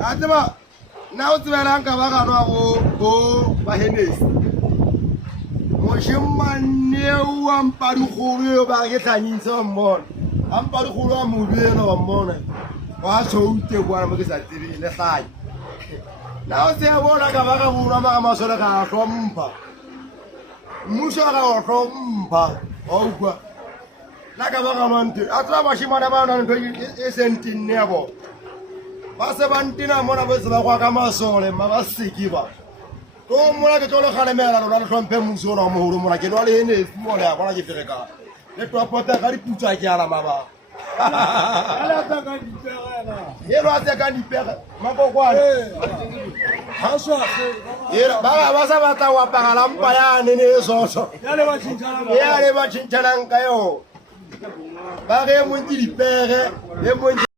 Ataba na o tsela nka ba ga go ba Hennessy moshimane wa mpadi kholo ba ke tlanyitse mmona ampadi kholo a mobelo wa mmona wa tsoute kwa mo ke sa tsebile le hlai na o se bona ka ba ga bua ma masole ga hlompha muso ga o hlompha o kwa la ka ba ga mante a tla ba shimana ba na ntho e sentin ne bo ba se bantina mona ba se ba kwa ka masole ma ba sekiba to mona ke tolo khale mela lo la hlompe muso na mo holo mona ke no le Hennessy mo le a bona ke fereka le to apota ga di putsa ke ala maba ala ta ka di pera ye lo ata ka di pera mako kwa ha so ye ba sa ba ta wa pagala mpa ya ne ne so ya le ba chinchana nka yo ba ge mo di pere e mo